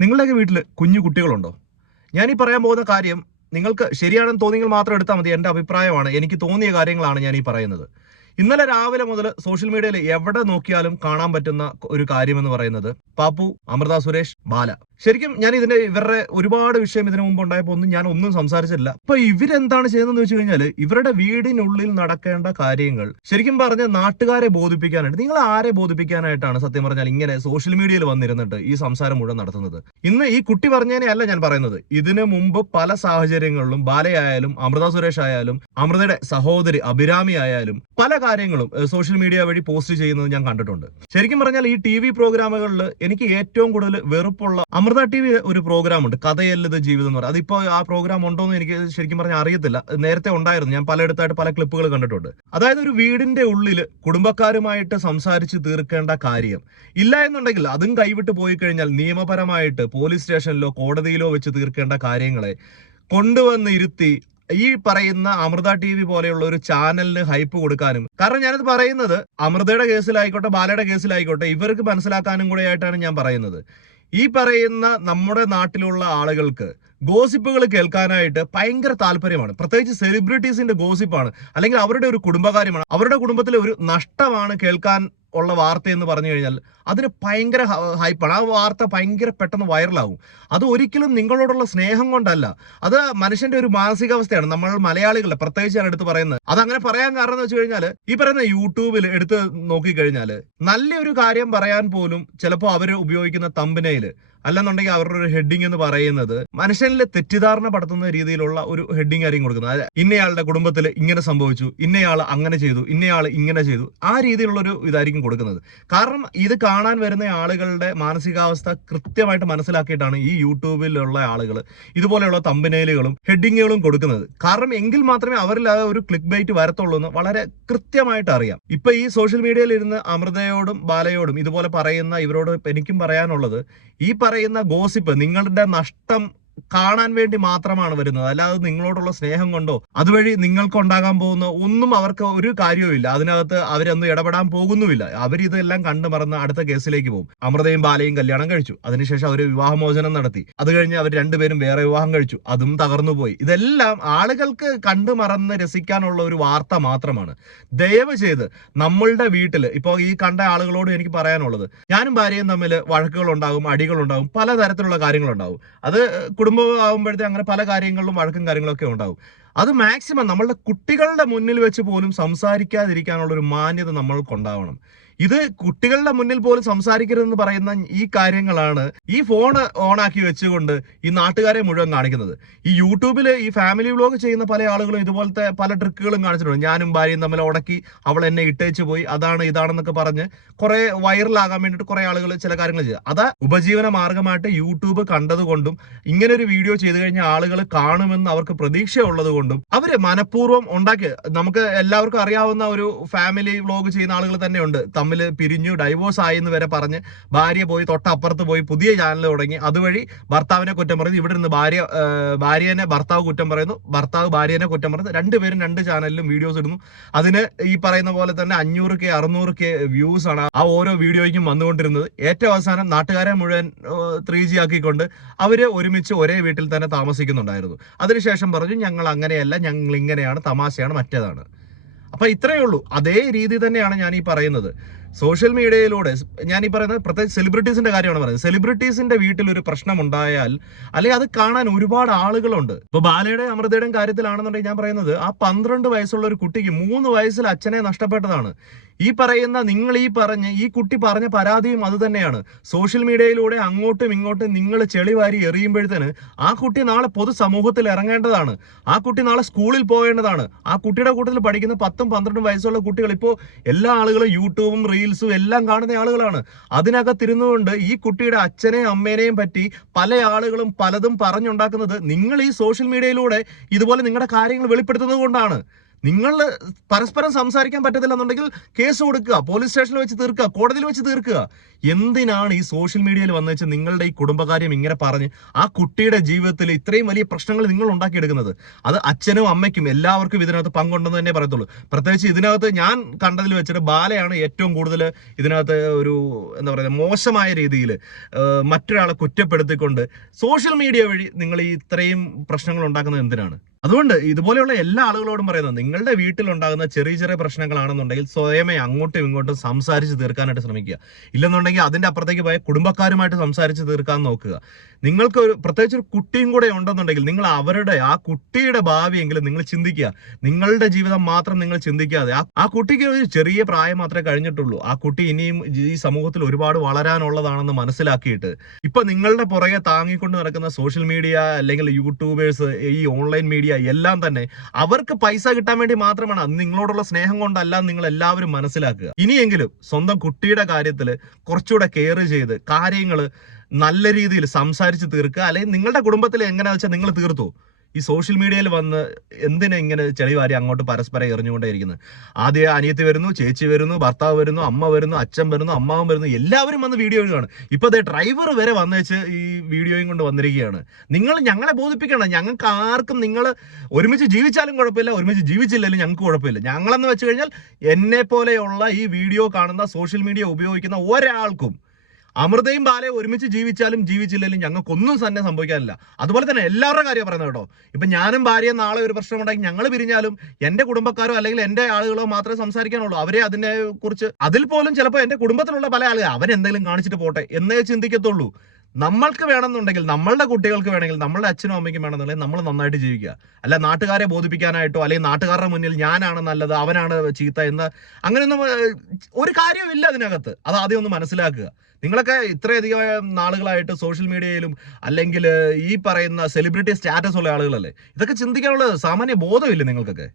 നിങ്ങളുടെയൊക്കെ വീട്ടിൽ കുഞ്ഞു കുട്ടികളുണ്ടോ? ഞാൻ ഈ പറയാൻ പോകുന്ന കാര്യം നിങ്ങൾക്ക് ശരിയാണെന്ന് തോന്നിയെങ്കിൽ മാത്രം എടുത്താൽ മതി. എന്റെ അഭിപ്രായമാണ്. എനിക്ക് തോന്നിയ കാര്യങ്ങളാണ് ഞാൻ ഈ പറയുന്നത്. ഇന്നലെ രാവിലെ മുതൽ സോഷ്യൽ മീഡിയയിൽ എവിടെ നോക്കിയാലും കാണാൻ പറ്റുന്ന ഒരു കാര്യമെന്ന് പറയുന്നത് പാപ്പു അമൃത സുരേഷ് ബാല. ശരിക്കും ഞാൻ ഇതിന്റെ ഇവരുടെ ഒരുപാട് വിഷയം ഇതിനു മുമ്പ് ഉണ്ടായപ്പോൾ ഒന്നും ഞാൻ ഒന്നും സംസാരിച്ചില്ല അപ്പൊ ഇവരെന്താണ് ചെയ്യുന്നതെന്ന് വെച്ച് കഴിഞ്ഞാൽ ഇവരുടെ വീടിനുള്ളിൽ നടക്കേണ്ട കാര്യങ്ങൾ. ശരിക്കും പറഞ്ഞ നാട്ടുകാരെ ബോധിപ്പിക്കാനായിട്ട് നിങ്ങൾ ആരെ ബോധിപ്പിക്കാനായിട്ടാണ് സത്യം പറഞ്ഞാൽ ഇങ്ങനെ സോഷ്യൽ മീഡിയയിൽ വന്നിരുന്നിട്ട് ഈ സംസാരം മുഴുവൻ നടത്തുന്നത്? ഇന്ന് ഈ കുട്ടി പറഞ്ഞതിനെ അല്ല ഞാൻ പറയുന്നത്. ഇതിനു മുമ്പ് പല സാഹചര്യങ്ങളിലും ബാലയായാലും അമൃത സുരേഷ് ആയാലും അമൃതയുടെ സഹോദരി അഭിരാമി ആയാലും പല കാര്യങ്ങളും സോഷ്യൽ മീഡിയ വഴി പോസ്റ്റ് ചെയ്യുന്നത് ഞാൻ കണ്ടിട്ടുണ്ട്. ശരിക്കും പറഞ്ഞാൽ ഈ ടി വി പ്രോഗ്രാമുകളിൽ എനിക്ക് ഏറ്റവും കൂടുതൽ വെറുപ്പുള്ള അമൃത ടി വി ഒരു പ്രോഗ്രാം ഉണ്ട് കഥയല്ലത് ജീവിതം എന്ന് പറയുന്നത് അതിപ്പോ ആ പ്രോഗ്രാം ഉണ്ടോ എന്ന് എനിക്ക് ശരിക്കും പറഞ്ഞാൽ അറിയത്തില്ല. നേരത്തെ ഉണ്ടായിരുന്നു ഞാൻ പലയിടത്തായിട്ട് പല ക്ലിപ്പുകൾ കണ്ടിട്ടുണ്ട്. അതായത് ഒരു വീടിന്റെ ഉള്ളിൽ കുടുംബക്കാരുമായിട്ട് സംസാരിച്ച് തീർക്കേണ്ട കാര്യം. ഇല്ല എന്നുണ്ടെങ്കിൽ അതും കൈവിട്ട് പോയി കഴിഞ്ഞാൽ നിയമപരമായിട്ട് പോലീസ് സ്റ്റേഷനിലോ കോടതിയിലോ വെച്ച് തീർക്കേണ്ട കാര്യങ്ങളെ കൊണ്ടുവന്ന് ഇരുത്തി ഈ പറയുന്ന അമൃത ടി വി പോലെയുള്ള ഒരു ചാനലിന് ഹൈപ്പ് കൊടുക്കാനും. കാരണം ഞാനത് പറയുന്നത് അമൃതയുടെ കേസിലായിക്കോട്ടെ ബാലയുടെ കേസിലായിക്കോട്ടെ ഇവർക്ക് മനസ്സിലാക്കാനും കൂടെ ആയിട്ടാണ് ഞാൻ പറയുന്നത്. ഈ പറയുന്ന നമ്മുടെ നാട്ടിലുള്ള ആളുകൾക്ക് ഗോസിപ്പുകൾ കേൾക്കാനായിട്ട് ഭയങ്കര താല്പര്യമാണ്. പ്രത്യേകിച്ച് സെലിബ്രിറ്റീസിന്റെ ഗോസിപ്പാണ്. അല്ലെങ്കിൽ അവരുടെ ഒരു കുടുംബകാര്യമാണ്. അവരുടെ കുടുംബത്തിലെ ഒരു നഷ്ടമാണ് കേൾക്കാൻ ഉള്ള വാർത്ത എന്ന് പറഞ്ഞു കഴിഞ്ഞാൽ അതിന് ഭയങ്കര ഹൈപ്പാണ്. ആ വാർത്ത ഭയങ്കര പെട്ടെന്ന് വൈറലാകും അത് ഒരിക്കലും നിങ്ങളോടുള്ള സ്നേഹം കൊണ്ടല്ല. അത് മനുഷ്യന്റെ ഒരു മാനസികാവസ്ഥയാണ്. നമ്മൾ മലയാളികളെ പ്രത്യേകിച്ച് ഞാൻ എടുത്ത് പറയുന്നത്. അത് അങ്ങനെ പറയാൻ കാരണം എന്ന് വെച്ച് കഴിഞ്ഞാൽ ഈ പറയുന്ന യൂട്യൂബിൽ എടുത്ത് നോക്കിക്കഴിഞ്ഞാൽ നല്ലൊരു കാര്യം പറയാൻ പോലും ചിലപ്പോൾ അവർ ഉപയോഗിക്കുന്ന തമ്പനയിൽ അല്ലെന്നുണ്ടെങ്കിൽ അവരുടെ ഒരു ഹെഡിങ് എന്ന് പറയുന്നത് മനുഷ്യനിലെ തെറ്റിദ്ധാരണ പടത്തുന്ന രീതിയിലുള്ള ഒരു ഹെഡിങ് ആയിരിക്കും കൊടുക്കുന്നത്. അതായത് ഇന്നയാളുടെ കുടുംബത്തിൽ ഇങ്ങനെ സംഭവിച്ചു ഇന്നയാൾ അങ്ങനെ ചെയ്തു ഇന്നയാൾ ഇങ്ങനെ ചെയ്തു ആ രീതിയിലുള്ള ഒരു ഇതായിരിക്കും കൊടുക്കുന്നത്. കാരണം ഇത് കാണാൻ വരുന്ന ആളുകളുടെ മാനസികാവസ്ഥ കൃത്യമായിട്ട് മനസ്സിലാക്കിയിട്ടാണ് ഈ യൂട്യൂബിലുള്ള ആളുകൾ ഇതുപോലെയുള്ള തമ്പനയിലുകളും ഹെഡിങ്ങുകളും കൊടുക്കുന്നത്. കാരണം എങ്കിൽ മാത്രമേ അവരിൽ ആ ഒരു ക്ലിക്ക് ബൈറ്റ് വരത്തുള്ളൂ എന്ന് വളരെ കൃത്യമായിട്ട് അറിയാം. ഇപ്പൊ ഈ സോഷ്യൽ മീഡിയയിൽ ഇരുന്ന് അമൃതയോടും ബാലയോടും ഇതുപോലെ പറയുന്ന ഇവരോട് എനിക്കും പറയാനുള്ളത് ഈ ഗോസിപ്പ് നിങ്ങളുടെ നഷ്ടം കാണാൻ വേണ്ടി മാത്രമാണ് വരുന്നത്. അല്ലാതെ നിങ്ങളോടുള്ള സ്നേഹം കൊണ്ടോ അതുവഴി നിങ്ങൾക്ക് ഉണ്ടാകാൻ പോകുന്ന ഒന്നും അവർക്ക് ഒരു കാര്യവുമില്ല അതിനകത്ത് അവരൊന്നും ഇടപെടാൻ പോകുന്നുമില്ല. അവരിതെല്ലാം കണ്ടു മറന്ന് അടുത്ത കേസിലേക്ക് പോകും. അമൃതയും ബാലയും കല്യാണം കഴിച്ചു. അതിനുശേഷം അവർ വിവാഹമോചനം നടത്തി. അത് കഴിഞ്ഞ് അവർ രണ്ടുപേരും വേറെ വിവാഹം കഴിച്ചു. അതും തകർന്നു പോയി. ഇതെല്ലാം ആളുകൾക്ക് കണ്ടു മറന്ന് രസിക്കാനുള്ള ഒരു വാർത്ത മാത്രമാണ്. ദയവ് ചെയ്ത് നമ്മളുടെ വീട്ടിൽ ഇപ്പോൾ ഈ കണ്ട ആളുകളോട് എനിക്ക് പറയാനുള്ളത് ഞാനും ഭാര്യയും തമ്മിൽ വഴക്കുകൾ ഉണ്ടാകും അടികൾ ഉണ്ടാകും പലതരത്തിലുള്ള കാര്യങ്ങളുണ്ടാവും അത് കുടുംബം ആകുമ്പോഴത്തെ അങ്ങനെ പല കാര്യങ്ങളിലും വഴക്കും കാര്യങ്ങളൊക്കെ ഉണ്ടാവും. അത് മാക്സിമം നമ്മളുടെ കുട്ടികളുടെ മുന്നിൽ വെച്ച് പോലും സംസാരിക്കാതിരിക്കാനുള്ള ഒരു മാന്യത നമ്മൾക്കുണ്ടാവണം. ഇത് കുട്ടികളുടെ മുന്നിൽ പോലും സംസാരിക്കരുതെന്ന് പറയുന്ന ഈ കാര്യങ്ങളാണ് ഈ ഫോൺ ഓണാക്കി വെച്ചുകൊണ്ട് ഈ നാട്ടുകാരെ മുഴുവൻ കാണിക്കുന്നത്. ഈ യൂട്യൂബിൽ ഈ ഫാമിലി വ്ലോഗ് ചെയ്യുന്ന പല ആളുകളും ഇതുപോലത്തെ പല ട്രിക്കുകളും കാണിച്ചിട്ടുണ്ട്. ഞാനും ഭാര്യയും തമ്മിൽ ഉടക്കി അവൾ എന്നെ ഇട്ടേച്ച് പോയി. അതാണ് ഇതാണെന്നൊക്കെ പറഞ്ഞ് കുറെ വൈറലാകാൻ വേണ്ടിയിട്ട് കുറെ ആളുകൾ ചില കാര്യങ്ങൾ ചെയ്തു. അത് ഉപജീവന മാർഗമായിട്ട് യൂട്യൂബ് കണ്ടതുകൊണ്ടും ഇങ്ങനെ ഒരു വീഡിയോ ചെയ്തു കഴിഞ്ഞാൽ ആളുകൾ കാണുമെന്ന് അവർക്ക് പ്രതീക്ഷ ഉള്ളത് കൊണ്ടും അവർ മനഃപൂർവം ഉണ്ടാക്കി. നമുക്ക് എല്ലാവർക്കും അറിയാവുന്ന ഒരു ഫാമിലി വ്ലോഗ് ചെയ്യുന്ന ആളുകൾ തന്നെയുണ്ട്. തമ്മിൽ പിരിഞ്ഞു ഡൈവോഴ്സ് ആയി എന്ന് വരെ പറഞ്ഞ് ഭാര്യ പോയി തൊട്ടപ്പുറത്ത് പോയി പുതിയ ചാനൽ തുടങ്ങി. അതുവഴി ഭർത്താവിനെ കുറ്റം പറയുന്നു. ഇവിടെ നിന്ന് ഭാര്യ ഭാര്യനെ ഭർത്താവ് കുറ്റം പറയുന്നു. ഭർത്താവ് ഭാര്യനെ കുറ്റം പറയുന്നു. രണ്ടുപേരും രണ്ട് ചാനലിലും വീഡിയോസ് ഇടുന്നു. അതിന് ഈ പറയുന്ന പോലെ തന്നെ അഞ്ഞൂറ് കെ അറുന്നൂറ് കെ വ്യൂസ് ആണ് ആ ഓരോ വീഡിയോയ്ക്കും വന്നുകൊണ്ടിരുന്നത്. ഏറ്റവും അവസാനം നാട്ടുകാരെ മുഴുവൻ ത്രീ ജി ആക്കിക്കൊണ്ട് അവർ ഒരുമിച്ച് ഒരേ വീട്ടിൽ തന്നെ താമസിക്കുന്നുണ്ടായിരുന്നു. അതിനുശേഷം പറഞ്ഞു ഞങ്ങൾ അങ്ങനെയല്ല. ഞങ്ങൾ ഇങ്ങനെയാണ്. തമാശയാണ്. മറ്റേതാണ്. അപ്പൊ ഇത്രയേ ഉള്ളൂ. അതേ രീതി തന്നെയാണ് ഞാൻ ഈ പറയുന്നത്. സോഷ്യൽ മീഡിയയിലൂടെ ഞാൻ ഈ പറയുന്നത് പ്രത്യേകിച്ച് സെലിബ്രിറ്റീസിന്റെ കാര്യമാണ് പറയുന്നത്. സെലിബ്രിറ്റീസിന്റെ വീട്ടിൽ ഒരു പ്രശ്നം ഉണ്ടായാൽ അല്ലെങ്കിൽ അത് കാണാൻ ഒരുപാട് ആളുകളുണ്ട്. ഇപ്പൊ ബാലയുടെ അമൃതയുടെയും കാര്യത്തിലാണെന്നുണ്ടെങ്കിൽ ഞാൻ പറയുന്നത് ആ പന്ത്രണ്ട് വയസ്സുള്ള ഒരു കുട്ടിക്ക് മൂന്ന് വയസ്സിൽ അച്ഛനെ നഷ്ടപ്പെട്ടതാണ്. ഈ പറയുന്ന നിങ്ങൾ ഈ പറഞ്ഞ് ഈ കുട്ടി പറഞ്ഞ പരാതിയും അത് തന്നെയാണ്. സോഷ്യൽ മീഡിയയിലൂടെ അങ്ങോട്ടും ഇങ്ങോട്ടും നിങ്ങൾ ചെളി വാരി എറിയുമ്പോഴത്തേന് ആ കുട്ടി നാളെ പൊതുസമൂഹത്തിൽ ഇറങ്ങേണ്ടതാണ്. ആ കുട്ടി നാളെ സ്കൂളിൽ പോകേണ്ടതാണ്. ആ കുട്ടിയുടെ കൂട്ടത്തിൽ പഠിക്കുന്ന പത്തും പന്ത്രണ്ടും വയസ്സുള്ള കുട്ടികൾ ഇപ്പോൾ എല്ലാ ആളുകളും യൂട്യൂബും റീൽസും എല്ലാം കാണുന്ന ആളുകളാണ്. അതിനകത്തിരുന്നുകൊണ്ട് ഈ കുട്ടിയുടെ അച്ഛനെയും അമ്മേനെയും പറ്റി പല ആളുകളും പലതും പറഞ്ഞുണ്ടാക്കുന്നത് നിങ്ങൾ ഈ സോഷ്യൽ മീഡിയയിലൂടെ ഇതുപോലെ നിങ്ങളുടെ കാര്യങ്ങൾ വെളിപ്പെടുത്തുന്നത് കൊണ്ടാണ്. നിങ്ങൾ പരസ്പരം സംസാരിക്കാൻ പറ്റത്തില്ല എന്നുണ്ടെങ്കിൽ കേസ് കൊടുക്കുക പോലീസ് സ്റ്റേഷനിൽ വെച്ച് തീർക്കുക കോടതിയിൽ വെച്ച് തീർക്കുക. എന്തിനാണ് ഈ സോഷ്യൽ മീഡിയയിൽ വന്നു വെച്ച് നിങ്ങളുടെ ഈ കുടുംബകാര്യം ഇങ്ങനെ പറഞ്ഞ് ആ കുട്ടിയുടെ ജീവിതത്തിൽ ഇത്രയും വലിയ പ്രശ്നങ്ങൾ നിങ്ങൾ ഉണ്ടാക്കിയെടുക്കുന്നത്? അത് അച്ഛനും അമ്മയ്ക്കും എല്ലാവർക്കും ഇതിനകത്ത് പങ്കുണ്ടെന്ന് തന്നെ പറയത്തുള്ളൂ. പ്രത്യേകിച്ച് ഇതിനകത്ത് ഞാൻ കണ്ടതിൽ വെച്ചിട്ട് ബാലയാണ് ഏറ്റവും കൂടുതൽ ഇതിനകത്ത് ഒരു എന്താ പറയുക മോശമായ രീതിയിൽ മറ്റൊരാളെ കുറ്റപ്പെടുത്തിക്കൊണ്ട് സോഷ്യൽ മീഡിയ വഴി നിങ്ങൾ ഈ ഇത്രയും പ്രശ്നങ്ങൾ ഉണ്ടാക്കുന്നത് എന്തിനാണ്? അതുകൊണ്ട് ഇതുപോലെയുള്ള എല്ലാ ആളുകളോടും പറയുന്നത് നിങ്ങളുടെ വീട്ടിലുണ്ടാകുന്ന ചെറിയ ചെറിയ പ്രശ്നങ്ങളാണെന്നുണ്ടെങ്കിൽ സ്വയമേ അങ്ങോട്ടും ഇങ്ങോട്ടും സംസാരിച്ച് തീർക്കാനായിട്ട് ശ്രമിക്കുക. ഇല്ലെന്നുണ്ടെങ്കിൽ അതിന്റെ അപ്പുറത്തേക്ക് പോയ കുടുംബക്കാരുമായിട്ട് സംസാരിച്ച് തീർക്കാൻ നോക്കുക. നിങ്ങൾക്ക് ഒരു പ്രത്യേകിച്ച് ഒരു കുട്ടിയും കൂടെ ഉണ്ടെന്നുണ്ടെങ്കിൽ നിങ്ങൾ അവരുടെ ആ കുട്ടിയുടെ ഭാവിയെങ്കിലും നിങ്ങൾ ചിന്തിക്കുക. നിങ്ങളുടെ ജീവിതം മാത്രം നിങ്ങൾ ചിന്തിക്കാതെ. ആ കുട്ടിക്ക് ഒരു ചെറിയ പ്രായം മാത്രമേ കഴിഞ്ഞിട്ടുള്ളൂ. ആ കുട്ടി ഇനിയും ഈ സമൂഹത്തിൽ ഒരുപാട് വളരാനുള്ളതാണെന്ന് മനസ്സിലാക്കിയിട്ട്. ഇപ്പൊ നിങ്ങളുടെ പുറകെ താങ്ങിക്കൊണ്ട് നടക്കുന്ന സോഷ്യൽ മീഡിയ അല്ലെങ്കിൽ യൂട്യൂബേഴ്സ് ഈ ഓൺലൈൻ മീഡിയ എല്ലാം തന്നെ അവർക്ക് പൈസ കിട്ടാൻ വേണ്ടി മാത്രമാണ് അത് നിങ്ങളോടുള്ള സ്നേഹം കൊണ്ടല്ല നിങ്ങൾ എല്ലാവരും മനസ്സിലാക്കുക. ഇനിയെങ്കിലും സ്വന്തം കുട്ടിയുടെ കാര്യത്തിൽ കുറച്ചുകൂടെ കെയർ ചെയ്ത് കാര്യങ്ങൾ നല്ല രീതിയിൽ സംസാരിച്ച് തീർക്കുക. അല്ലെങ്കിൽ നിങ്ങളുടെ കുടുംബത്തിൽ എങ്ങനെയാ വെച്ചാൽ നിങ്ങൾ തീർത്തു? ഈ സോഷ്യൽ മീഡിയയിൽ വന്ന് എന്തിനാ ഇങ്ങനെ ചെളിവാരി അങ്ങോട്ട് പരസ്പരം എറിഞ്ഞുകൊണ്ടേയിരിക്കുന്നത് ആദ്യം അനിയത്തി വരുന്നു ചേച്ചി വരുന്നു ഭർത്താവ് വരുന്നു അമ്മ വരുന്നു അച്ഛൻ വരുന്നു അമ്മാവൻ വരുന്നു എല്ലാവരും വന്ന് വീഡിയോ എഴുതുകയാണ് ഇപ്പോൾ ദേ ഡ്രൈവർ വരെ വന്നേച്ച് ഈ വീഡിയോയും കൊണ്ട് വന്നിരിക്കുകയാണ്. നിങ്ങൾ ഞങ്ങളെ ബോധിപ്പിക്കണം ഞങ്ങൾക്ക് ആർക്കും നിങ്ങൾ ഒരുമിച്ച് ജീവിച്ചാലും കുഴപ്പമില്ല ഒരുമിച്ച് ജീവിച്ചില്ലെങ്കിലും ഞങ്ങൾക്ക് കുഴപ്പമില്ല. ഞങ്ങളെന്ന് വെച്ച് കഴിഞ്ഞാൽ എന്നെ പോലെയുള്ള ഈ വീഡിയോ കാണുന്ന സോഷ്യൽ മീഡിയ ഉപയോഗിക്കുന്ന ഒരാൾക്കും അമൃതയും ബാലയും ഒരുമിച്ച് ജീവിച്ചാലും ജീവിച്ചില്ലെങ്കിലും ഞങ്ങൾക്കൊന്നും തന്നെ സംഭവിക്കാനില്ല. അതുപോലെ തന്നെ എല്ലാവരുടെ കാര്യം പറയുന്നത് കേട്ടോ. ഇപ്പൊ ഞാനും ഭാര്യയും നാളെ ഒരു പ്രശ്നം ഉണ്ടെങ്കിൽ ഞങ്ങൾ പിരിഞ്ഞാലും എന്റെ കുടുംബക്കാരോ അല്ലെങ്കിൽ എന്റെ ആളുകളോ മാത്രമേ സംസാരിക്കാനുള്ളൂ. അവരെ അതിനെ കുറിച്ച് അതിൽ പോലും ചിലപ്പോൾ എന്റെ കുടുംബത്തിലുള്ള പല ആളുകൾ അവരെന്തെങ്കിലും കാണിച്ചിട്ട് പോട്ടെ എന്നേ ചിന്തിക്കത്തുള്ളൂ. നമ്മൾക്ക് വേണമെന്നുണ്ടെങ്കിൽ നമ്മളുടെ കുട്ടികൾക്ക് വേണമെങ്കിൽ നമ്മളുടെ അച്ഛനും അമ്മയ്ക്കും വേണമെന്നുണ്ടെങ്കിൽ നമ്മൾ നന്നായിട്ട് ജീവിക്കുക. അല്ല നാട്ടുകാരെ ബോധിപ്പിക്കാനായിട്ടോ അല്ലെങ്കിൽ നാട്ടുകാരുടെ മുന്നിൽ ഞാനാണ് നല്ലത് അവനാണ് ചീത്ത എന്ന് അങ്ങനെയൊന്നും ഒരു കാര്യമില്ല അതിനകത്ത്. അത് ആദ്യം ഒന്ന് മനസ്സിലാക്കുക. നിങ്ങളൊക്കെ ഇത്രയധികം നാളുകളായിട്ട് സോഷ്യൽ മീഡിയയിലും അല്ലെങ്കിൽ ഈ പറയുന്ന സെലിബ്രിറ്റി സ്റ്റാറ്റസ് ഉള്ള ആളുകളല്ലേ? ഇതൊക്കെ ചിന്തിക്കാനുള്ള സാമാന്യ ബോധമില്ലേ നിങ്ങൾക്കൊക്കെ?